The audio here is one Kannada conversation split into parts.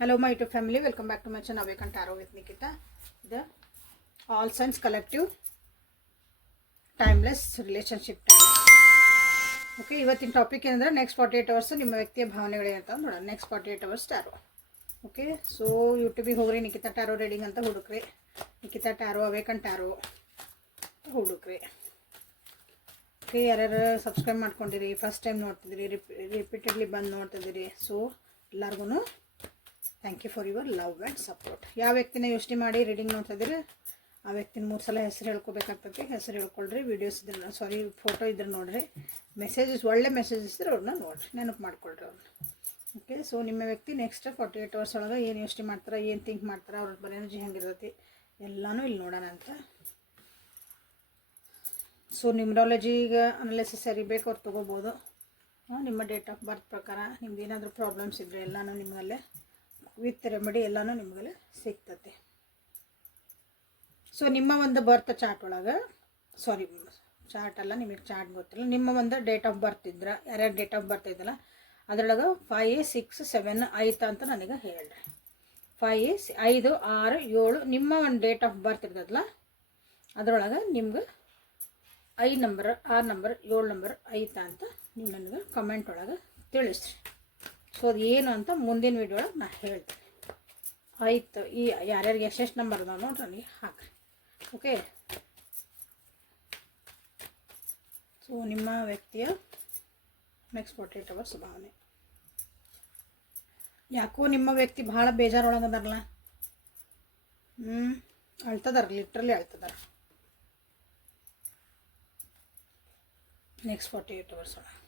Hello, my YouTube family. Welcome back to my channel Awaken Tarot with Nikita. The All Signs Collective Timeless Relationship Tarot. Okay, ಇವತ್ತಿನ ಟಾಪಿಕ್ ಏನಂದ್ರೆ ನೆಕ್ಸ್ಟ್ 48 ಅವರ್ಸ್ ನಿಮ್ಮ ವ್ಯಕ್ತಿಯ ಭಾವನೆಗಳೇನಂತ ನೋಡೋಣ. Next 48 hours tarot. Okay, so ಯೂಟ್ಯೂಬಿಗೆ ಹೋಗ್ರಿ, ನಿಕಿತಾ ಟ್ಯಾರೋ ರೀಡಿಂಗ್ ಅಂತ ಹುಡುಕ್ರಿ. ನಿಕಿತಾ ಟ್ಯಾರೋ, ಅವೇಕನ್ ಟ್ಯಾರೋ ಹುಡುಕ್ರಿ. ಓಕೆ, ಯಾರ್ಯಾರು ಸಬ್ಸ್ಕ್ರೈಬ್ ಮಾಡ್ಕೊಂಡಿರಿ, ಫಸ್ಟ್ ಟೈಮ್ ನೋಡ್ತಿದ್ದೀರಿ, ರಿಪೀಟೆಡ್ಲಿ ಬಂದು ನೋಡ್ತಿದ್ದೀರಿ, ಸೊ ಎಲ್ಲರಿಗೂ thank you for your love and support. ಯಾವ ವ್ಯಕ್ತಿನ ಯೋಚನೆ ಮಾಡಿ ರೀಡಿಂಗ್ ನೋಡ್ತಿದ್ದೀರಿ ಆ ವ್ಯಕ್ತಿನ 3 ಸಲ ಹೆಸರು ಹೇಳ್ಕೊಬೇಕಾಗ್ತೈತಿ. ಹೆಸರು ಹೇಳ್ಕೊಳ್ರಿ. ವೀಡಿಯೋಸ್ ಇದ್ರೆ ಫೋಟೋ ಇದ್ರೆ ನೋಡಿರಿ. ಮೆಸೇಜಸ್ ಒಳ್ಳೆ ಮೆಸೇಜಸ್ ಇದ್ರೆ ಅವ್ರನ್ನ ನೋಡಿರಿ, ನೆನಪು ಮಾಡ್ಕೊಳ್ರಿ ಅವ್ರನ್ನ. ಓಕೆ, ಸೊ ನಿಮ್ಮ ವ್ಯಕ್ತಿ ನೆಕ್ಸ್ಟ್ 48 ಅವರ್ಸ್ ಒಳಗೆ ಏನು ಯೋಚನೆ ಮಾಡ್ತಾರೆ, ಏನು ಥಿಂಕ್ ಮಾಡ್ತಾರೆ, ಅವ್ರ ಎನರ್ಜಿ ಹೆಂಗಿರ್ತೈತಿ ಎಲ್ಲನೂ ಇಲ್ಲಿ ನೋಡೋಣ ಅಂತ. ಸೊ ನ್ಯೂಮರಾಲಜಿಗೆ ಅನಾಲಿಸಿಸ್ ಬೇಕು ಅವ್ರು ತೊಗೋಬೋದು. ನಿಮ್ಮ ಡೇಟ್ ಆಫ್ ಬರ್ತ್ ಪ್ರಕಾರ ನಿಮ್ದು ಏನಾದರೂ ಪ್ರಾಬ್ಲಮ್ಸ್ ಇದ್ದರೆ ಎಲ್ಲನೂ ನಿಮ್ಮಲ್ಲೇ ವಿತ್ ರೆಮಿಡಿ ಎಲ್ಲನೂ ನಿಮಗಲ್ಲೇ ಸಿಗ್ತದೆ. ಸೊ ನಿಮ್ಮ ಒಂದು ಬರ್ತ್ ಚಾರ್ಟ್ ಒಳಗೆ ಚಾರ್ಟ್ ಅಲ್ಲ, ನಿಮಗೆ ಚಾರ್ಟ್ ಗೊತ್ತಿಲ್ಲ, ನಿಮ್ಮ ಒಂದು ಡೇಟ್ ಆಫ್ ಬರ್ತ್ ಇದ್ರೆ ಯಾರ್ಯಾರು ಡೇಟ್ ಆಫ್ ಬರ್ತ್ ಇದೆಯಲ್ಲ ಅದರೊಳಗೆ 5, 6, 7 ಐತಾ ಅಂತ ನನಗೆ ಹೇಳ್ರಿ. 5, 5, 6, 7 ನಿಮ್ಮ ಒಂದು ಡೇಟ್ ಆಫ್ ಬರ್ತ್ ಇರ್ತದಲ್ಲ ಅದರೊಳಗೆ ನಿಮ್ಗೆ 5 ನಂಬರ್, 6 ನಂಬರ್, 7 ನಂಬರ್ ಐತಾ ಅಂತ ನೀವು ನನಗೆ ಕಮೆಂಟ್ ಒಳಗೆ ತಿಳಿಸ್ರಿ. ಸೊ ಅದು ಏನು ಅಂತ ಮುಂದಿನ ವೀಡಿಯೋ ಒಳಗೆ ನಾನು ಹೇಳ್ತೀನಿ. ಆಯಿತು, ಈ ಯಾರ್ಯಾರಿಗೆ ಎಷ್ಟೆಷ್ಟು ನಂಬರ್ ಅದಾವ ನೋಡ್ರಿ ನನಗೆ ಹಾಕ್ರಿ. ಓಕೆ, ಸೊ ನಿಮ್ಮ ವ್ಯಕ್ತಿಯ ನೆಕ್ಸ್ಟ್ 48 ಅವರ್ಸ್ ಭಾವನೆ. ಯಾಕೋ ನಿಮ್ಮ ವ್ಯಕ್ತಿ ಭಾಳ ಬೇಜಾರೊಳಗದಾರಲ್ಲ. ಅಳ್ತದಾರ, ಲಿಟ್ರಲಿ ಅಳ್ತದಾರ ನೆಕ್ಸ್ಟ್ 48 ಅವರ್ಸ್ ಒಳಗೆ.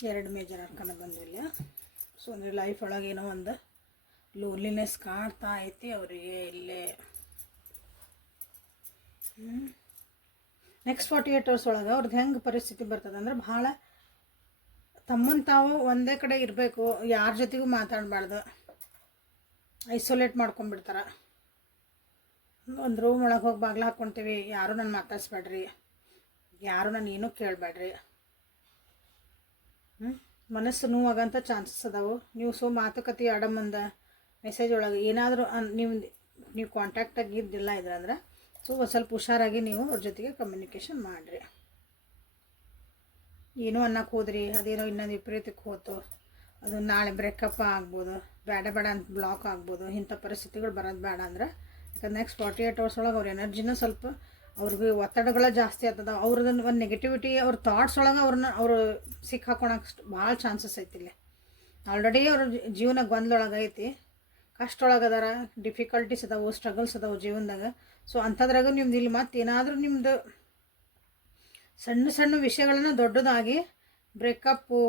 2 ಮೇಜರ್ ಅರ್ಕನ ಬಂದಿಲ್ಲ. ಸೊ ಅಂದರೆ ಲೈಫ್ ಒಳಗೆ ಏನೋ ಒಂದು ಲೋನ್ಲಿನೆಸ್ ಕಾಡ್ತಾ ಐತಿ ಅವರಿಗೆ ಇಲ್ಲೇ. ನೆಕ್ಸ್ಟ್ 48 ಅವರ್ಸ್ ಒಳಗೆ ಅವ್ರದ್ದು ಹೆಂಗೆ ಪರಿಸ್ಥಿತಿ ಬರ್ತದೆ ಅಂದ್ರೆ ಭಾಳ ತಮ್ಮನ್ನು ತಾವು ಒಂದೇ ಕಡೆ ಇರಬೇಕು, ಯಾರ ಜೊತೆಗೂ ಮಾತಾಡಬಾರ್ದು, ಐಸೋಲೇಟ್ ಮಾಡ್ಕೊಂಡ್ಬಿಡ್ತಾರೆ. ಒಂದು ರೂಮ್ ಒಳಗೆ ಹೋಗಿ ಬಾಗ್ಲು ಹಾಕ್ಕೊಳ್ತೀವಿ, ಯಾರೂ ನಾನು ಮಾತಾಡ್ಸ್ಬೇಡ್ರಿ, ಯಾರೂ ನಾನು ಏನೂ ಕೇಳಬೇಡ್ರಿ. ಮನಸ್ಸು ನೋವಾಗಂಥ ಚಾನ್ಸಸ್ ಅದಾವೆ. ನೀವು ಮಾತುಕತೆ ಆಡಮಂದ ಮೆಸೇಜ್ ಒಳಗೆ ಏನಾದರೂ ನೀವು ಕಾಂಟ್ಯಾಕ್ಟಾಗಿ ಇದ್ದಿಲ್ಲ ಇದ್ರಂದ್ರೆ ಸೊ ಒಂದು ಸ್ವಲ್ಪ ಹುಷಾರಾಗಿ ನೀವು ಅವ್ರ ಜೊತೆಗೆ ಕಮ್ಯುನಿಕೇಷನ್ ಮಾಡಿರಿ. ಏನೋ ಅನ್ನಕ್ಕೆ ಹೋದ್ರಿ, ಅದೇನೋ ಇನ್ನೊಂದು ವಿಪರೀತಕ್ಕೆ ಹೋತು, ಅದು ನಾಳೆ ಬ್ರೇಕಪ್ ಆಗ್ಬೋದು, ಬೇಡ ಅಂತ ಬ್ಲಾಕ್ ಆಗ್ಬೋದು. ಇಂಥ ಪರಿಸ್ಥಿತಿಗಳು ಬರೋದು ಬೇಡ ಅಂದ್ರೆ ಯಾಕಂದ್ರೆ ನೆಕ್ಸ್ಟ್ 48 ಅವರ್ಸ್ ಒಳಗೆ ಅವ್ರ ಎನರ್ಜಿನೂ ಸ್ವಲ್ಪ ಅವ್ರಿಗೆ ಒತ್ತಡಗಳ ಜಾಸ್ತಿ ಆಗ್ತದೆ. ಅವ್ರದ್ದು ಒಂದು ನೆಗೆಟಿವಿಟಿ ಅವ್ರ ಥಾಟ್ಸ್ ಒಳಗೆ ಅವರು ಸಿಕ್ಕಾಕೊಳಕ್ಕೆ ಭಾಳ ಚಾನ್ಸಸ್ ಐತಿಲ್ಲ. ಆಲ್ರೆಡಿ ಅವ್ರ ಜೀವನ ಗೊಂದಲೊಳಗೆ ಐತಿ, ಕಷ್ಟೊಳಗದಾರ, ಡಿಫಿಕಲ್ಟೀಸ್ ಅದಾವೆ, ಸ್ಟ್ರಗಲ್ಸ್ ಅದಾವೆ ಜೀವನದಾಗ. ಸೊ ಅಂಥದ್ರಾಗ ನಿಮ್ದು ಇಲ್ಲಿ ಮತ್ತೆ ಏನಾದರೂ ನಿಮ್ಮದು ಸಣ್ಣ ವಿಷಯಗಳನ್ನ ದೊಡ್ಡದಾಗಿ ಬ್ರೇಕಪ್ಪು,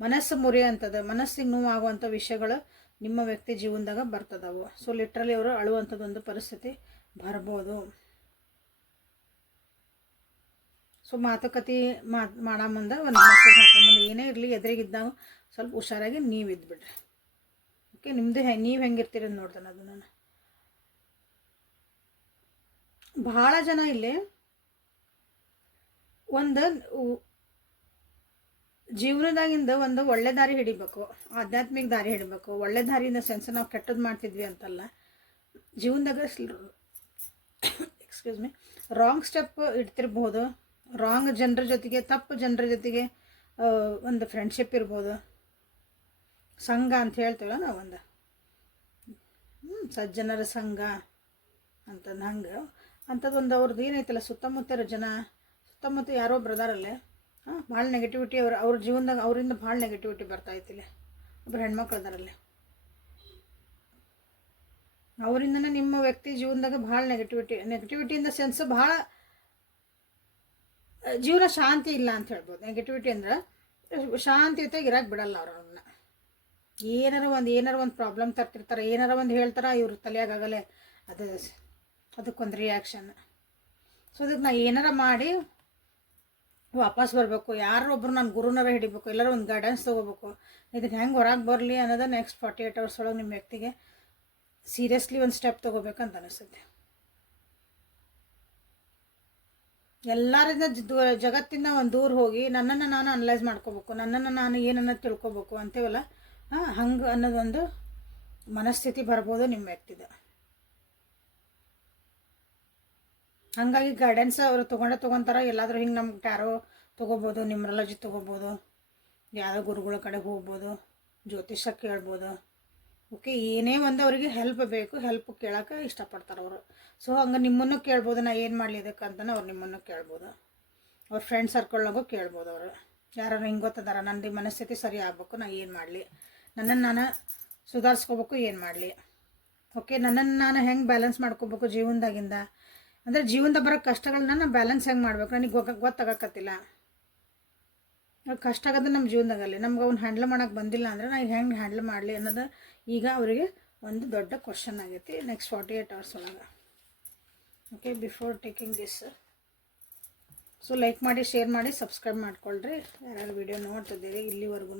ಮನಸ್ಸು ಮುರಿಯೋಂಥದ್ದು, ಮನಸ್ಸಿಗೆ ನೋವಾಗುವಂಥ ವಿಷಯಗಳು ನಿಮ್ಮ ವ್ಯಕ್ತಿ ಜೀವನದಾಗ ಬರ್ತದವು. ಸೊ ಲಿಟ್ರಲಿ ಅವರು ಅಳುವಂಥದ್ದೊಂದು ಪರಿಸ್ಥಿತಿ ಬರ್ಬೋದು. ಸೊ ಮಾತುಕತೆ ಮಾಡೋ ಮುಂದೆ ಒಂದು ಮೆಸೇಜ್ ಹಾಕೊಂಬಂದು ಏನೇ ಇರಲಿ ಎದುರಿಗಿದ್ದಾಗ ಸ್ವಲ್ಪ ಹುಷಾರಾಗಿ ನೀವು ಇದ್ಬಿಡ್ರಿ. ಓಕೆ, ನಿಮ್ಮದು ನೀವು ಹೆಂಗಿರ್ತೀರಿ ಅಂತ ನೋಡ್ತಾನೆ ಅದು. ನಾನು ಭಾಳ ಜನ ಇಲ್ಲಿ ಒಂದು ಜೀವನದಾಗಿಂದ ಒಂದು ಒಳ್ಳೆ ದಾರಿ ಹಿಡಿಬೇಕು, ಆಧ್ಯಾತ್ಮಿಕ ದಾರಿ ಹಿಡಿಬೇಕು. ಒಳ್ಳೆ ದಾರಿಯಿಂದ ಸೆನ್ಸ್ ನಾವು ಕೆಟ್ಟದ್ದು ಮಾಡ್ತಿದ್ವಿ ಅಂತಲ್ಲ, ಜೀವನದಾಗ ರಾಂಗ್ ಸ್ಟೆಪ್ ಇಡ್ತಿರ್ಬೋದು, ರಾಂಗ್ ಜನರ ಜೊತೆಗೆ, ತಪ್ಪು ಜನರ ಜೊತೆಗೆ ಒಂದು ಫ್ರೆಂಡ್ಶಿಪ್ ಇರ್ಬೋದು, ಸಂಘ ಅಂತ ಹೇಳ್ತೀವಲ್ಲ ನಾವೊಂದು ಸಜ್ಜನರ ಸಂಘ ಅಂತಂದು ಹಂಗೆ ಅಂಥದ್ದೊಂದು ಅವ್ರದ್ದು ಏನೈತಲ್ಲ ಸುತ್ತಮುತ್ತ ಯಾರೋ ಬ್ರದರಲ್ಲೇ ಭಾಳ ನೆಗೆಟಿವಿಟಿ ಅವ್ರ ಜೀವನದಾಗ ಅವರಿಂದ ಭಾಳ ನೆಗೆಟಿವಿಟಿ ಬರ್ತಾಯಿತ್ತಿಲ್ಲ. ಒಬ್ಬರು ಹೆಣ್ಮಕ್ಳು ಅದಾರಲ್ಲೇ, ಅವರಿಂದನೇ ನಿಮ್ಮ ವ್ಯಕ್ತಿ ಜೀವನದಾಗ ಭಾಳ ನೆಗೆಟಿವಿಟಿ ಇನ್ ದ ಸೆನ್ಸ್ ಭಾಳ ಜೀವನ ಶಾಂತಿ ಇಲ್ಲ ಅಂತ ಹೇಳ್ಬೋದು. ನೆಗೆಟಿವಿಟಿ ಅಂದ್ರೆ ಶಾಂತಿಯುತಾಗಿ ಇರಕ್ಕೆ ಬಿಡಲ್ಲ ಅವ್ರನ್ನ. ಏನಾರ ಒಂದು ಪ್ರಾಬ್ಲಮ್ ತರ್ತಿರ್ತಾರೆ, ಏನಾರ ಒಂದು ಹೇಳ್ತಾರೆ, ಇವ್ರ ತಲೆಯಾಗಲೇ ಅದಕ್ಕೊಂದು ರಿಯಾಕ್ಷನ್. ಸೊ ಅದಕ್ಕೆ ನಾ ಏನಾರ ಮಾಡಿ ವಾಪಸ್ ಬರಬೇಕು, ಯಾರೊಬ್ಬರು ನನ್ನ ಗುರುನಾರ ಹಿಡಿಬೇಕು, ಎಲ್ಲರೂ ಒಂದು ಗೈಡೆನ್ಸ್ ತೊಗೋಬೇಕು, ಇದಕ್ಕೆ ಹೆಂಗೆ ಹೊರಗೆ ಬರಲಿ ಅನ್ನೋದು ನೆಕ್ಸ್ಟ್ 48 ಅವರ್ಸ್ ಒಳಗೆ ನಿಮ್ಮ ವ್ಯಕ್ತಿಗೆ ಸೀರಿಯಸ್ಲಿ ಒಂದು ಸ್ಟೆಪ್ ತೊಗೋಬೇಕಂತ ಅನಿಸುತ್ತೆ. ಎಲ್ಲರಿಂದ ಜಗತ್ತಿಂದ ಒಂದು ದೂರ ಹೋಗಿ ನನ್ನನ್ನು ನಾನು ಅನಲೈಸ್ ಮಾಡ್ಕೋಬೇಕು, ನನ್ನನ್ನು ನಾನು ಏನನ್ನ ತಿಳ್ಕೊಬೇಕು ಅಂತೇವಲ್ಲ, ಹಂಗೆ ಅನ್ನೋದೊಂದು ಮನಸ್ಥಿತಿ ಬರ್ಬೋದು ನಿಮ್ಮ ವ್ಯಕ್ತಿದ. ಹಾಗಾಗಿ ಗೈಡೆನ್ಸ್ ಅವರು ತೊಗೊಂತಾರ. ಎಲ್ಲಾದರೂ ಹಿಂಗೆ ನಮ್ಗೆ ಟ್ಯಾರೋ ತೊಗೋಬೋದು, ನ್ಯೂಮರಾಲಜಿ ತೊಗೋಬೋದು, ಯಾವುದೋ ಗುರುಗಳ ಕಡೆ ಹೋಗ್ಬೋದು, ಜ್ಯೋತಿಷ ಕೇಳ್ಬೋದು. ಓಕೆ, ಏನೇ ಒಂದು ಅವರಿಗೆ ಹೆಲ್ಪ್ ಬೇಕು, ಹೆಲ್ಪ್ ಕೇಳೋಕೆ ಇಷ್ಟಪಡ್ತಾರೆ ಅವರು. ಸೊ ಹಂಗೆ ನಿಮ್ಮನ್ನು ಕೇಳ್ಬೋದು, ನಾ ಏನು ಮಾಡಲಿ ಇದಕ್ಕಂತಲೇ ಅವ್ರು ನಿಮ್ಮನ್ನು ಕೇಳ್ಬೋದು. ಅವ್ರ ಫ್ರೆಂಡ್ ಸರ್ಕಲ್ನಾಗೂ ಕೇಳ್ಬೋದು ಅವರು. ಯಾರು ಹಿಂಗೆ ಗೊತ್ತದಾರ ನಂದು ಮನಸ್ಥಿತಿ ಸರಿ ಆಗ್ಬೇಕು, ನಾ ಏನು ಮಾಡಲಿ, ನನ್ನನ್ನು ನಾನು ಸುಧಾರಿಸ್ಕೋಬೇಕು, ಏನು ಮಾಡಲಿ, ಓಕೆ, ನನ್ನನ್ನು ನಾನು ಹೆಂಗೆ ಬ್ಯಾಲೆನ್ಸ್ ಮಾಡ್ಕೋಬೇಕು ಜೀವನದಾಗಿಂದ, ಅಂದರೆ ಜೀವನದ ಬರೋ ಕಷ್ಟಗಳನ್ನ ನಾನು ಬ್ಯಾಲೆನ್ಸ್ ಹೆಂಗೆ ಮಾಡ್ಬೇಕು ನನಗೆ ಗೊತ್ತಾಗಕತ್ತಿಲ್ಲ. ಕಷ್ಟ ಆಗೋದು ನಮ್ಮ ಜೀವನದಾಗಲ್ಲಿ, ನಮ್ಗೆ ಅವ್ನು ಹ್ಯಾಂಡ್ಲ್ ಮಾಡೋಕೆ ಬಂದಿಲ್ಲ ಅಂದರೆ ನಾನು ಹೆಂಗೆ ಹ್ಯಾಂಡ್ಲ್ ಮಾಡಲಿ ಅನ್ನೋದು ಈಗ ಅವರಿಗೆ ಒಂದು ದೊಡ್ಡ ಕ್ವಶನ್ ಆಗೈತಿ ನೆಕ್ಸ್ಟ್ 48 hours ಒಳಗೆ. Okay, before taking this, so like ಮಾಡಿ, ಶೇರ್ ಮಾಡಿ, ಸಬ್ಸ್ಕ್ರೈಬ್ ಮಾಡ್ಕೊಳ್ರಿ ಯಾರ್ಯಾರು ವಿಡಿಯೋ ನೋಡ್ತಿದ್ದೀರಿ ಇಲ್ಲಿವರೆಗೂ.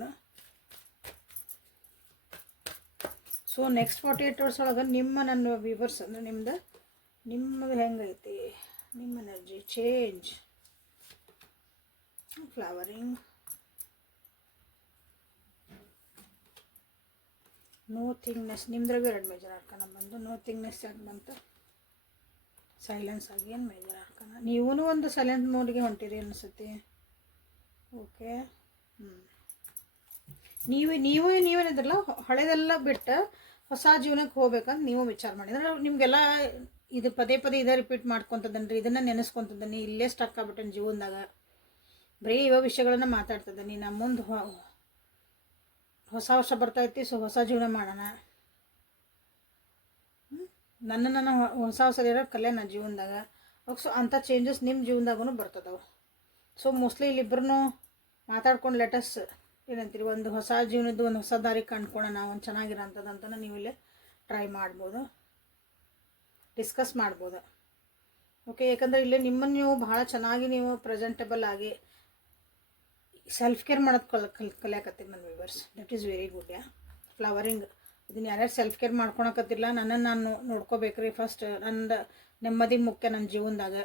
ಸೊ ನೆಕ್ಸ್ಟ್ 48 hours ಒಳಗೆ ನನ್ನ ವ್ಯೂವರ್ಸ್ ಅಂದರೆ ನಿಮ್ಮದು ಹೆಂಗೈತಿ, ನಿಮ್ಮ energy change, flowering, no thingness, ನಿಮ್ದ್ರಾಗ 2 ಮೇಜರ್ ಆರ್ಕನ ಬಂದು, ನೋ ಥಿಂಗ್ನೆಸ್ ಯಾಕೆ ಬಂತು, ಸೈಲೆನ್ಸ್ ಆಗಿ ಏನು ಮೇಜರ್ ಆರ್ಕನ, ನೀವೂ ಒಂದು ಸೈಲೆಂಟ್ ಮೋಡ್ಗೆ ಹೊಂಟಿರಿ ಅನಿಸುತ್ತೆ. ಓಕೆ, ನೀವೇನಿದ್ರಲ್ಲ ಹಳೆದೆಲ್ಲ ಬಿಟ್ಟು ಹೊಸ ಜೀವನಕ್ಕೆ ಹೋಗ್ಬೇಕಂತ ನೀವು ವಿಚಾರ ಮಾಡಿದ್ರೆ ನಿಮಗೆಲ್ಲ ಇದು ಪದೇ ಇದೇ ರಿಪೀಟ್ ಮಾಡ್ಕೊತದನ್ರಿ, ಇದನ್ನು ನೆನೆಸ್ಕೊತದನಿ, ಇಲ್ಲೇ ಸ್ಟಕ್ ಆಗ್ಬಿಟ್ಟೆ ಜೀವನದಾಗ, ಬರೀ ಇವ ವಿಷಯಗಳನ್ನ ಮಾತಾಡ್ತದನಿ. ನಮ್ಮ ಮುಂದೆ ಹೊಸ ವರ್ಷ ಬರ್ತೈತಿ, ಸೊ ಹೊಸ ಜೀವನ ಮಾಡೋಣ, ನಾನು ಹೊಸ ಇರೋ ಕಲೆ ನನ್ನ ಜೀವನದಾಗ. ಸೊ ಅಂಥ ಚೇಂಜಸ್ ನಿಮ್ಮ ಜೀವನದಾಗೂ ಬರ್ತದವು. ಸೊ ಮೋಸ್ಟ್ಲಿ ಇಲ್ಲಿಬ್ಬರೂ ಮಾತಾಡ್ಕೊಂಡು ಲೆಟಸ್ ಏನಂತೀರಿ, ಒಂದು ಹೊಸ ಜೀವನದ್ದು ಒಂದು ಹೊಸ ದಾರಿ ಕಂಡ್ಕೊಳ್ಳೋಣ, ಒಂದು ಚೆನ್ನಾಗಿರೋಂಥದ್ದಂತ ನೀವು ಇಲ್ಲೇ ಟ್ರೈ ಮಾಡ್ಬೋದು, ಡಿಸ್ಕಸ್ ಮಾಡ್ಬೋದು. ಓಕೆ, ಯಾಕಂದರೆ ಇಲ್ಲೇ ನಿಮ್ಮನ್ನು ನೀವು ಭಾಳ ಚೆನ್ನಾಗಿ ನೀವು ಪ್ರೆಸೆಂಟಬಲ್ ಆಗಿ ಸೆಲ್ಫ್ ಕೇರ್ ಮಾಡೋದು ಕಲಿಯಾಕತ್ತೀರಿ ನನ್ನ viewers. That is very good. Flowering, ಇದನ್ನು ಯಾರ್ಯಾರು ಸೆಲ್ಫ್ ಕೇರ್ ಮಾಡ್ಕೊಳಕತ್ತಿರಲ್ಲ, ನನ್ನನ್ನು ನಾನು ನೋಡ್ಕೋಬೇಕ್ರಿ ಫಸ್ಟ್, ನನ್ನ ನೆಮ್ಮದಿ ಮುಖ್ಯ ನನ್ನ ಜೀವನದಾಗ,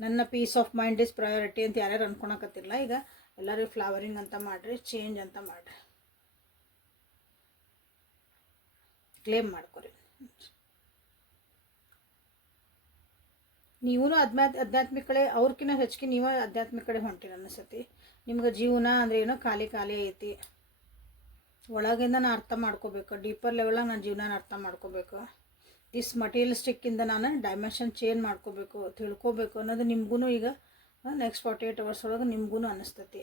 ನನ್ನ peace of mind is priority ಅಂತ ಯಾರ್ಯಾರು ಅನ್ಕೊಳಕತ್ತಿರಲ್ಲ, ಈಗ ಎಲ್ಲರೂ ಫ್ಲವರಿಂಗ್ ಅಂತ ಮಾಡಿರಿ, ಚೇಂಜ್ ಅಂತ ಮಾಡಿರಿ, ಕ್ಲೇಮ್ ಮಾಡ್ಕೊರಿ. ನೀವೂ ಆಧ್ಯಾತ್ಮಿಕ ಕಡೆ ಅವ್ರಕಿನ್ನ ಹೆಚ್ಚಿಗೆ ನೀವು ಆಧ್ಯಾತ್ಮಿಕ ಕಡೆ ಹೊಂಟಿರಿ ಅನಿಸತಿ. ನಿಮ್ಗೆ ಜೀವನ ಅಂದ್ರೆ ಏನೋ ಖಾಲಿ ಐತಿ, ಒಳಗಿಂದ ನಾನು ಅರ್ಥ ಮಾಡ್ಕೋಬೇಕು, ಡೀಪರ್ ಲೆವೆಲಾಗ ನಾನು ಜೀವನ ಅರ್ಥ ಮಾಡ್ಕೋಬೇಕು, ದಿಸ್ ಮಟೀರಿಯಲಿಸ್ಟಿಕ್ಕಿಂದ ನಾನು ಡೈಮೆನ್ಷನ್ ಚೇಂಜ್ ಮಾಡ್ಕೋಬೇಕು, ತಿಳ್ಕೊಬೇಕು ಅನ್ನೋದು ನಿಮ್ಗೂ ಈಗ ನೆಕ್ಸ್ಟ್ 48 hours ಒಳಗೆ ನಿಮ್ಗೂ ಅನ್ನಿಸ್ತತಿ.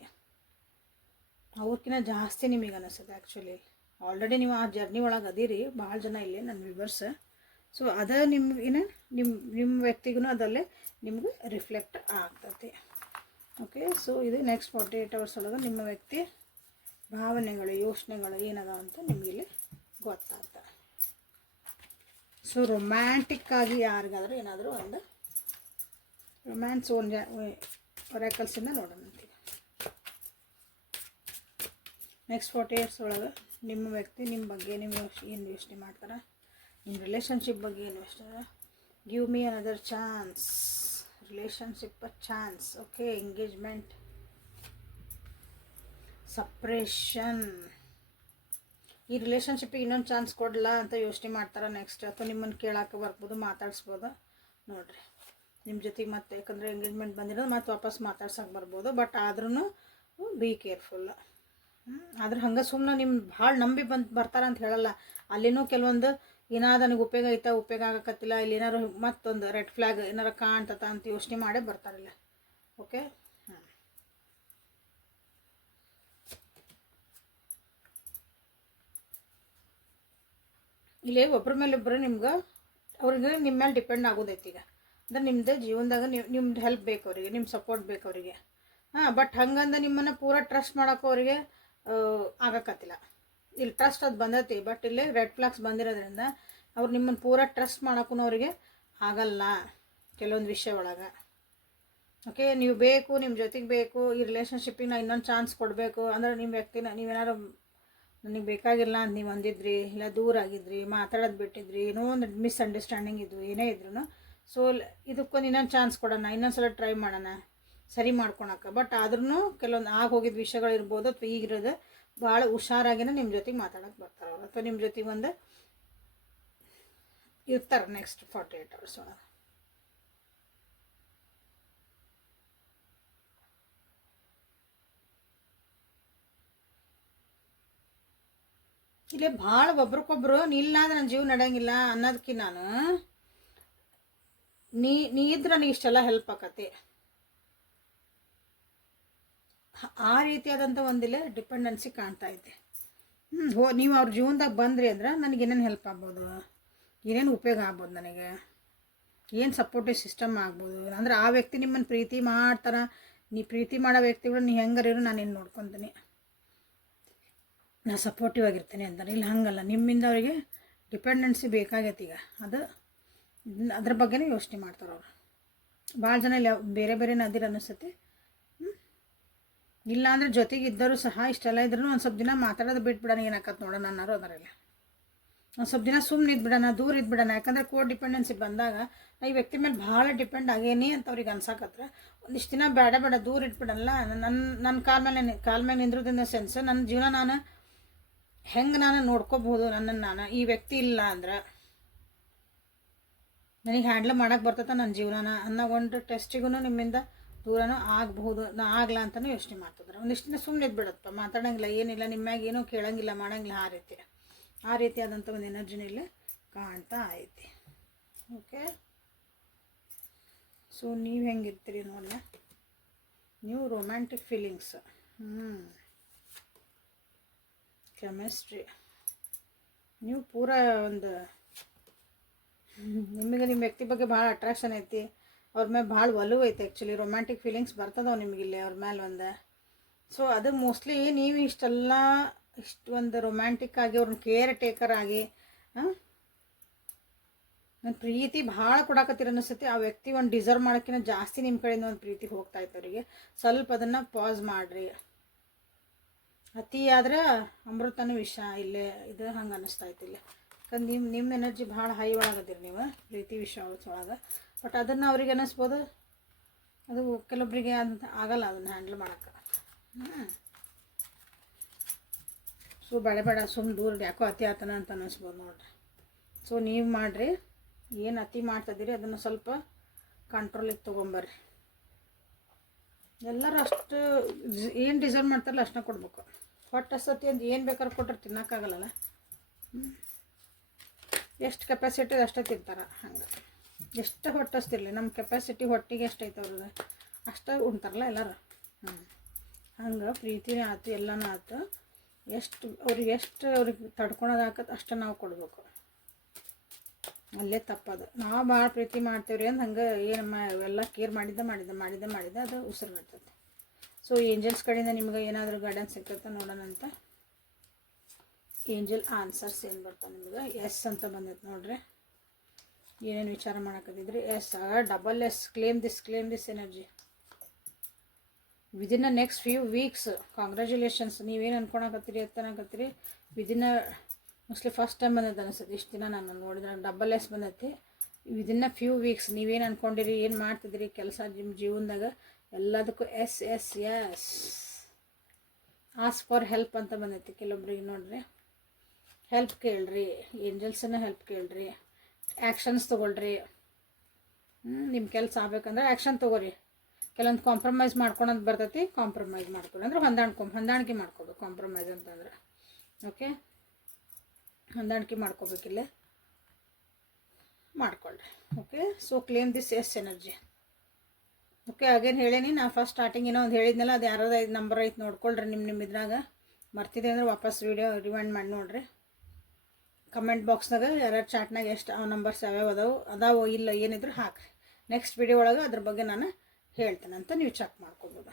ಅವ್ರಕಿನ್ನ ಜಾಸ್ತಿ ನಿಮಗೆ ಅನ್ನಿಸ್ತದೆ. ಆ್ಯಕ್ಚುಲಿ ಆಲ್ರೆಡಿ ನೀವು ಆ ಜರ್ನಿ ಒಳಗೆ ಅದೀರಿ, ಭಾಳ ಜನ ಇಲ್ಲಿ ನನ್ನ ವ್ಯೂವರ್ಸ್. ಸೊ ಅದ ನಿಮ್ಮ ವ್ಯಕ್ತಿಗೂ ಅದಲ್ಲೇ ನಿಮ್ಗೆ ರಿಫ್ಲೆಕ್ಟ್ ಆಗ್ತದೆ. ಓಕೆ, ಸೊ ಇದು ನೆಕ್ಸ್ಟ್ 48 hours ಒಳಗೆ ನಿಮ್ಮ ವ್ಯಕ್ತಿ ಭಾವನೆಗಳು, ಯೋಚನೆಗಳು ಏನದ ಅಂತ ನಿಮಗಿಲ್ಲಿ ಗೊತ್ತಾಗ್ತದೆ. ಸೊ ರೊಮ್ಯಾಂಟಿಕ್ಕಾಗಿ ಯಾರಿಗಾದರೂ ಏನಾದರೂ ಒಂದು ರೊಮ್ಯಾನ್ಸ್ ಒರಾಕಲ್ಸಿಂದ ನೋಡೋಣ ಅಂತೀವಿ. ನೆಕ್ಸ್ಟ್ 48 hours ಒಳಗೆ ನಿಮ್ಮ ವ್ಯಕ್ತಿ ನಿಮ್ಮ ಬಗ್ಗೆ ನೀವು ಏನು ಯೋಚನೆ ಮಾಡ್ತಾರೆ, ನಿಮ್ಮ ರಿಲೇಷನ್ಶಿಪ್ ಬಗ್ಗೆ ಏನು ಯೋಚನೆ. Give me another chance, relationship chance. Okay, engagement, separation, ಈ ರಿಲೇಷನ್ಶಿಪ್ಪಿಗೆ ಇನ್ನೊಂದು ಚಾನ್ಸ್ ಕೊಡಲ್ಲ ಅಂತ ಯೋಚನೆ ಮಾಡ್ತಾರೆ ನೆಕ್ಸ್ಟ್, ಅಥವಾ ನಿಮ್ಮನ್ನು ಕೇಳೋಕೆ ಬರ್ಬೋದು, ಮಾತಾಡ್ಸ್ಬೋದು. ನೋಡಿರಿ ನಿಮ್ಮ ಜೊತೆಗೆ ಮತ್ತೆ, ಯಾಕಂದರೆ ಎಂಗೇಜ್ಮೆಂಟ್ ಬಂದಿರೋದು ಮತ್ತೆ ವಾಪಸ್ ಮಾತಾಡ್ಸೋಕೆ ಬರ್ಬೋದು, ಬಟ್ ಆದ್ರೂ ಬಿ ಕೇರ್ಫುಲ್. ಆದ್ರೆ ಹಂಗೆ ಸುಮ್ಮನೆ ನಿಮ್ಮ ಭಾಳ ನಂಬಿ ಬರ್ತಾರೆ ಅಂತ ಹೇಳಲ್ಲ, ಅಲ್ಲಿನೂ ಕೆಲವೊಂದು ಏನಾದ್ರು ನನಗೆ ಉಪಯೋಗ ಐತಾ, ಉಪಯೋಗ ಆಗಕತ್ತಿಲ್ಲ, ಇಲ್ಲಿ ಏನಾರು ಮತ್ತೊಂದು ರೆಡ್ ಫ್ಲ್ಯಾಗ್ ಏನಾರು ಕಾಣ್ತತ ಅಂತ ಯೋಚನೆ ಮಾಡೇ ಬರ್ತಾರಿಲ್ಲ. ಓಕೆ, ಇಲ್ಲಿ ಒಬ್ಬರ ಮೇಲೆ ಒಬ್ಬರು ಅವ್ರಿಗೆ ನಿಮ್ಮ ಮೇಲೆ ಡಿಪೆಂಡ್ ಆಗೋದೈತಿ. ಈಗ ಅಂದ್ರೆ ನಿಮ್ಮದೇ ಜೀವನದಾಗ ನಿಮ್ದು ಹೆಲ್ಪ್ ಬೇಕು ಅವರಿಗೆ, ನಿಮ್ಮ ಸಪೋರ್ಟ್ ಬೇಕು ಅವರಿಗೆ. ಬಟ್ ಹಂಗಂದ ನಿಮ್ಮನ್ನು ಪೂರ ಟ್ರಸ್ಟ್ ಮಾಡೋಕೆ ಅವರಿಗೆ ಆಗಕತ್ತಿಲ್ಲ. ಇಲ್ಲಿ ಟ್ರಸ್ಟ್ ಅದು ಬಂದೈತಿ, ಬಟ್ ಇಲ್ಲಿ ರೆಡ್ ಫ್ಲಾಗ್ಸ್ ಬಂದಿರೋದ್ರಿಂದ ಅವ್ರು ನಿಮ್ಮನ್ನು ಪೂರ ಟ್ರಸ್ಟ್ ಮಾಡೋಕ್ಕೂ ಅವರಿಗೆ ಆಗಲ್ಲ ಕೆಲವೊಂದು ವಿಷಯ ಒಳಗೆ. ಓಕೆ, ನೀವು ಬೇಕು, ನಿಮ್ಮ ಜೊತೆಗೆ ಬೇಕು, ಈ ರಿಲೇಷನ್ಶಿಪ್ಪಿಗೆ ನಾನು ಇನ್ನೊಂದು ಚಾನ್ಸ್ ಕೊಡಬೇಕು ಅಂದ್ರೆ ನಿಮ್ಮ ವ್ಯಕ್ತಿನ ನೀವೇನಾದ್ರು ನನಗೆ ಬೇಕಾಗಿಲ್ಲ ಅಂತ ನೀವು ಅಂದಿದ್ರಿ, ಇಲ್ಲ ದೂರ ಆಗಿದ್ರಿ, ಮಾತಾಡೋದು ಬಿಟ್ಟಿದ್ರಿ, ಏನೋ ಒಂದು ಮಿಸ್ಅಂಡರ್ಸ್ಟ್ಯಾಂಡಿಂಗ್ ಇದ್ವು, ಏನೇ ಇದ್ರೂ ಸೊ ಇದಕ್ಕೊಂದು ಇನ್ನೊಂದು ಚಾನ್ಸ್ ಕೊಡೋಣ, ಇನ್ನೊಂದು ಸಲ ಟ್ರೈ ಮಾಡೋಣ ಸರಿ ಮಾಡ್ಕೊಳಕ್ಕೆ. ಬಟ್ ಆದ್ರೂ ಕೆಲವೊಂದು ಹೋಗಿದ್ದ ವಿಷಯಗಳು ಇರ್ಬೋದು, ಅಥವಾ ಈಗಿರೋದು ಭಾಳ ಹುಷಾರಾಗಿನ ನಿಮ್ಮ ಜೊತೆಗೆ ಮಾತಾಡೋಕೆ ಬರ್ತಾರೆ ಅವರು, ಅಥವಾ ನಿಮ್ಮ ಜೊತೆಗೆ ಒಂದು ಇರ್ತಾರೆ ನೆಕ್ಸ್ಟ್ 48 hours ಒಳಗೆ. ಇಲ್ಲೇ ಭಾಳ ಒಬ್ರಿಗೊಬ್ರು ಇಲ್ಲ ಅಂದ್ರೆ ನನ್ನ ಜೀವ ನಡೆಯಂಗಿಲ್ಲ ಅನ್ನೋದಕ್ಕೆ ನಾನು ನೀ ಇದ್ರೆ ನನಗೆ ಇಷ್ಟೆಲ್ಲ ಹೆಲ್ಪ್ ಆಕತಿ, ಆ ರೀತಿಯಾದಂಥ ಒಂದಿಲ್ಲ ಡಿಪೆಂಡೆನ್ಸಿ ಕಾಣ್ತಾ ಐತೆ. ನೀವು ಅವ್ರ ಜೀವನದಾಗ ಬಂದ್ರಿ ಅಂದ್ರೆ ನನಗೆ ಏನೇನು ಹೆಲ್ಪ್ ಆಗ್ಬೋದು, ಏನೇನು ಉಪಯೋಗ ಆಗ್ಬೋದು, ನನಗೆ ಏನು ಸಪೋರ್ಟಿವ್ ಸಿಸ್ಟಮ್ ಆಗ್ಬೋದು. ಅಂದ್ರೆ ಆ ವ್ಯಕ್ತಿ ನಿಮ್ಮನ್ನು ಪ್ರೀತಿ ಮಾಡ್ತಾರೆ, ನೀ ಪ್ರೀತಿ ಮಾಡೋ ವ್ಯಕ್ತಿಗಳು ನೀ ಹೆಂಗಾರಿರು ನಾನು ಏನು ನೋಡ್ಕೊತೀನಿ, ನಾ ಸಪೋರ್ಟಿವ್ ಆಗಿರ್ತೀನಿ ಅಂತಾರೆ. ಇಲ್ಲ ಹಂಗಲ್ಲ, ನಿಮ್ಮಿಂದ ಅವರಿಗೆ ಡಿಪೆಂಡೆನ್ಸಿ ಬೇಕಾಗೈತಿ. ಈಗ ಅದ್ರ ಬಗ್ಗೆನೇ ಯೋಚನೆ ಮಾಡ್ತಾರೆ ಅವರು. ಭಾಳ ಜನ ಇಲ್ಲ ಬೇರೆ ಬೇರೆ ನದಿರು ಅನ್ನಿಸ್ತೈತಿ. ಇಲ್ಲ ಅಂದರೆ ಜೊತೆಗೆ ಇದ್ದರೂ ಸಹ ಇಷ್ಟೆಲ್ಲ ಇದ್ರೂ ಒಂದು ಸ್ವಲ್ಪ ದಿನ ಮಾತಾಡೋದು ಬಿಟ್ಬಿಡೋಣ, ಏನಾಕತ್ತೆ ನೋಡೋಣ ಅನ್ನೋರು ಅದರಲ್ಲ. ಒಂದು ಸ್ವಲ್ಪ ದಿನ ಸುಮ್ಮನೆ ಇದ್ಬಿಡೋಣ, ದೂರ ಇದ್ಬಿಡೋಣ. ಯಾಕಂದ್ರೆ ಡಿಪೆಂಡೆನ್ಸಿ ಬಂದಾಗ ಈ ವ್ಯಕ್ತಿ ಮೇಲೆ ಭಾಳ ಡಿಪೆಂಡ್ ಆಗೇನಿ ಅಂತ ಅವ್ರಿಗೆ ಅನ್ಸಾಕತ್ರ ಒಂದಿಷ್ಟು ದಿನ ಬೇಡ ದೂರ ಇಟ್ಬಿಡಲ್ಲ. ನನ್ನ ಕಾಲ ಮೇಲೆ ನಿಂದ್ರದಿಂದ ಸೆನ್ಸ್ ನನ್ನ ಜೀವನ ನಾನು ಹೆಂಗೆ ನಾನು ನೋಡ್ಕೋಬಹುದು ನನ್ನನ್ನು ನಾನು. ಈ ವ್ಯಕ್ತಿ ಇಲ್ಲ ಅಂದ್ರೆ ನನಗೆ ಹ್ಯಾಂಡ್ಲ್ ಮಾಡೋಕ್ಕೆ ಬರ್ತೈತೆ ನನ್ನ ಜೀವನನ ಅನ್ನೋ ಒಂದು ಟೆಸ್ಟಿಗೂ ನಿಮ್ಮಿಂದ ದೂರನೂ ಆಗಬಹುದು, ನಾ ಆಗಲ್ಲ ಅಂತಲೂ ಯೋಚನೆ ಮಾಡ್ತಿದ್ರೆ. ಒಂದಿಷ್ಟು ದಿನ ಸುಮ್ಮನೆ ಇದ್ಬಿಡತ್ತಪ್ಪ, ಮಾತಾಡೋಂಗಿಲ್ಲ, ಏನಿಲ್ಲ, ನಿಮ್ಮ್ಯಾಗ ಏನೂ ಕೇಳೋಂಗಿಲ್ಲ, ಮಾಡೋಂಗಿಲ್ಲ. ಆ ರೀತಿಯಾದಂಥ ಒಂದು ಎನರ್ಜಿನ ಇಲ್ಲಿ ಕಾಣ್ತಾ ಐತಿ. ಓಕೆ, ಸೊ ನೀವು ಹೆಂಗಿರ್ತೀರಿ ನೋಡಲ್ಲ, ನೀವು ರೊಮ್ಯಾಂಟಿಕ್ ಫೀಲಿಂಗ್ಸ್, ಕೆಮಿಸ್ಟ್ರಿ, ನೀವು ಪೂರ ಒಂದು ನಿಮಗೆ ನಿಮ್ಮ ವ್ಯಕ್ತಿ ಬಗ್ಗೆ ಭಾಳ ಅಟ್ರಾಕ್ಷನ್ ಐತಿ, ಅವ್ರ ಮೇಲೆ ಭಾಳ ಒಲವು ಐತೆ. ಆ್ಯಕ್ಚುಲಿ ರೊಮ್ಯಾಂಟಿಕ್ ಫೀಲಿಂಗ್ಸ್ ಬರ್ತದವ ನಿಮಗಿಲ್ಲಿ ಅವ್ರ ಮೇಲೆ ಒಂದು. ಸೊ ಅದು ಮೋಸ್ಟ್ಲಿ ನೀವು ಇಷ್ಟು ಒಂದು ರೊಮ್ಯಾಂಟಿಕ್ ಆಗಿ ಅವ್ರನ್ನ ಕೇರ್ ಟೇಕರ್ ಆಗಿ ನನ್ನ ಪ್ರೀತಿ ಭಾಳ ಕೊಡಾಕತ್ತೀರ ಅನಿಸ್ತೈತಿ. ಆ ವ್ಯಕ್ತಿ ಒಂದು ಡಿಸರ್ವ್ ಮಾಡೋಕ್ಕಿಂತ ಜಾಸ್ತಿ ನಿಮ್ಮ ಕಡೆಯಿಂದ ಒಂದು ಪ್ರೀತಿ ಹೋಗ್ತಾ ಇತ್ತು ಅವರಿಗೆ. ಸ್ವಲ್ಪ ಅದನ್ನು ಪಾಸ್ ಮಾಡಿರಿ. ಅತಿ ಆದ್ರೆ ಅಮೃತನೂ ವಿಷ ಇಲ್ಲೇ ಇದು ಹಂಗೆ ಅನ್ನಿಸ್ತಾ ಇತ್ತು ಇಲ್ಲಿ. ಯಾಕಂದ್ರೆ ನಿಮ್ಮ ಎನರ್ಜಿ ಭಾಳ ಹೈ ಒಳಗದಿರಿ ನೀವು ಪ್ರೀತಿ ವಿಷಯ ಒಳಗೆ. ಬಟ್ ಅದನ್ನು ಅವ್ರಿಗೆ ಅನ್ನಿಸ್ಬೋದು, ಅದು ಕೆಲವೊಬ್ಬರಿಗೆ ಅಂತ ಆಗಲ್ಲ ಅದನ್ನು ಹ್ಯಾಂಡಲ್ ಮಾಡೋಕ್ಕೆ. ಸೊ ಬೇಡ ಸುಮ್ಮನೆ ದೂರ ಯಾಕೋ ಅತಿ ಆತನ ಅಂತ ಅನ್ನಿಸ್ಬೋದು ನೋಡ್ರಿ. ಸೊ ನೀವು ಮಾಡಿರಿ, ಏನು ಅತಿ ಮಾಡ್ತಿದ್ದೀರಿ ಅದನ್ನು ಸ್ವಲ್ಪ ಕಂಟ್ರೋಲಿಗೆ ತೊಗೊಂಬರ್ರಿ. ಎಲ್ಲರೂ ಅಷ್ಟು ಏನು ಡಿಸರ್ವ್ ಮಾಡ್ತಾರಲ್ಲ ಅಷ್ಟನ್ನ ಕೊಡ್ಬೇಕು. ಹೊಟ್ಟೆ ಹಸತಿ ಅಂತ ಏನು ಬೇಕಾದ್ರೂ ಕೊಟ್ಟರೆ ತಿನ್ನೋಕ್ಕಾಗಲ್ಲ. ಎಷ್ಟು ಕೆಪಾಸಿಟಿ ಅಷ್ಟೇ ತಿಂತಾರೆ. ಹಂಗೆ ಎಷ್ಟು ಹೊಟ್ಟೆ ಹಸ್ತಿರಲಿ, ನಮ್ಮ ಕೆಪಾಸಿಟಿ ಹೊಟ್ಟಿಗೆ ಎಷ್ಟೈತೆ ಅವ್ರದ್ದು ಅಷ್ಟೇ ಉಣ್ತಾರಲ್ಲ ಎಲ್ಲರೂ. ಹಂಗೆ ಪ್ರೀತಿನೇ ಆಯ್ತು, ಎಲ್ಲನೂ ಆಯ್ತು. ಅವ್ರಿಗೆ ತಡ್ಕೊಳೋದಾಕತ್ತೆ ಅಷ್ಟು ನಾವು ಕೊಡಬೇಕು. ಅಲ್ಲೇ ತಪ್ಪದು. ನಾವು ಭಾಳ ಪ್ರೀತಿ ಮಾಡ್ತೇವ್ರಿ ಅಂತ ಹಂಗೆ ಏನು ಎಲ್ಲ ಕೇರ್ ಮಾಡಿದ್ದೆ ಅದು ಉಸಿರು ಬರ್ತೈತೆ. ಸೊ ಏಂಜಲ್ಸ್ ಕಡೆಯಿಂದ ನಿಮ್ಗೆ ಏನಾದರೂ ಗೈಡೆನ್ಸ್ ಸಿಗ್ತೈತೆ ನೋಡೋಣ ಅಂತ. ಏಂಜಲ್ ಆನ್ಸರ್ಸ್ ಏನು ಬರ್ತಾವೆ ನಿಮ್ಗೆ? ಎಸ್ ಅಂತ ಬಂದೈತೆ ನೋಡ್ರಿ. ಏನೇನು ವಿಚಾರ ಮಾಡಕತ್ತಿದ್ರಿ? Yes, double yes. Claim this energy within the next few weeks. Congratulations. ನೀವೇನು ಅನ್ಕೊಳಕತ್ತೀರಿ ಅನ್ನಕತ್ತೀರಿ ವಿದಿನ್ ಮೋಸ್ಟ್ಲಿ ಫಸ್ಟ್ ಟೈಮ್ ಬಂದೈತೆ ಅನಿಸ್ತೈತಿ. ಇಷ್ಟು ದಿನ ನಾನು ನೋಡಿದ್ರೆ ಡಬಲ್ ಎಸ್ ಬಂದೈತಿ. ವಿದಿನ್ ಅ ಫ್ಯೂ ವೀಕ್ಸ್ ನೀವೇನು ಅಂದ್ಕೊಂಡಿರಿ, ಏನು ಮಾಡ್ತಿದ್ದೀರಿ ಕೆಲಸ ನಿಮ್ಮ ಜೀವನದಾಗ ಎಲ್ಲದಕ್ಕೂ ಎಸ್. ಆಸ್ಕ್ ಫಾರ್ ಹೆಲ್ಪ್ ಅಂತ ಬಂದೈತಿ ಕೆಲವೊಬ್ರಿಗೆ ನೋಡ್ರಿ. ಹೆಲ್ಪ್ ಕೇಳ್ರಿ, ಏಂಜಲ್ಸನ್ನ ಹೆಲ್ಪ್ ಕೇಳ್ರಿ, ಆ್ಯಕ್ಷನ್ಸ್ ತೊಗೊಳ್ರಿ. ನಿಮ್ಮ ಕೆಲಸ ಆಗ್ಬೇಕಂದ್ರೆ ಆ್ಯಕ್ಷನ್ ತೊಗೊರಿ. ಕೆಲವೊಂದು ಕಾಂಪ್ರಮೈಸ್ ಮಾಡ್ಕೊಳೋದು ಬರ್ತೈತಿ, ಕಾಂಪ್ರಮೈಸ್ ಮಾಡ್ಕೊಳ್ಳಿ ಅಂದ್ರೆ ಹೊಂದಾಣಿಕೆ ಮಾಡ್ಕೋಬೇಕು. ಕಾಂಪ್ರಮೈಸ್ ಅಂತಂದ್ರೆ ಓಕೆ, ಹೊಂದಾಣಿಕೆ ಮಾಡ್ಕೋಬೇಕಿಲ್ಲ, ಮಾಡ್ಕೊಳ್ರಿ. Okay, so claim this yes energy. Okay, again ಹೇಳೀನಿ ನಾ ಫಸ್ಟ್ ಸ್ಟಾರ್ಟಿಂಗ್ ಏನೋ ಒಂದು ಹೇಳಿದ್ನಲ್ಲ, ಅದು ಯಾರಾದ್ರು 5 ನಂಬರ್ ಐತೆ ನೋಡ್ಕೊಳ್ರಿ. ನಿಮ್ಮ ಇದ್ರಾಗ ಮರ್ತಿದೆ ಅಂದ್ರೆ ವಾಪಸ್ ವೀಡಿಯೋ ರಿವೈಂಡ್ ಮಾಡಿ ನೋಡಿರಿ. ಕಮೆಂಟ್ ಬಾಕ್ಸ್ನಾಗ ಯಾರ್ಯಾರು ಚಾಟ್ನಾಗ ಎಷ್ಟು ಆ ನಂಬರ್ಸ್ ಯಾವ್ಯಾವ ಅದಾವೋ ಇಲ್ಲ ಏನಿದ್ರು ಹಾಕ್ರಿ. ನೆಕ್ಸ್ಟ್ ವಿಡಿಯೋ ಒಳಗೆ ಅದ್ರ ಬಗ್ಗೆ ನಾನು ಹೇಳ್ತೇನೆ ಅಂತ ನೀವು ಚೆಕ್ ಮಾಡ್ಕೊಬೋದು.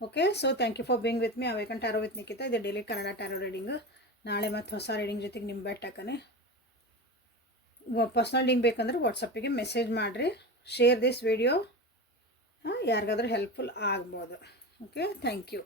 Okay, so thank you for being with me. Awaken tarot with Nikhita. ಇದು ಡೈಲಿ ಕನ್ನಡ ಟ್ಯಾರೋ ರೀಡಿಂಗು. ನಾಳೆ ಮತ್ತು ಹೊಸ ರೀಡಿಂಗ್ ಜೊತೆಗೆ ನಿಮ್ಮ ಬೆಟ್ ಹಾಕನೆ. ಪರ್ಸ್ನಲ್ ಲಿಂಕ್ ಬೇಕಂದ್ರೆ ವಾಟ್ಸಪ್ಪಿಗೆ ಮೆಸೇಜ್ ಮಾಡಿರಿ. ಶೇರ್ ದಿಸ್ ವಿಡಿಯೋ, ಯಾರಿಗಾದ್ರೂ ಹೆಲ್ಪ್ಫುಲ್ ಆಗ್ಬೋದು. Okay, thank you.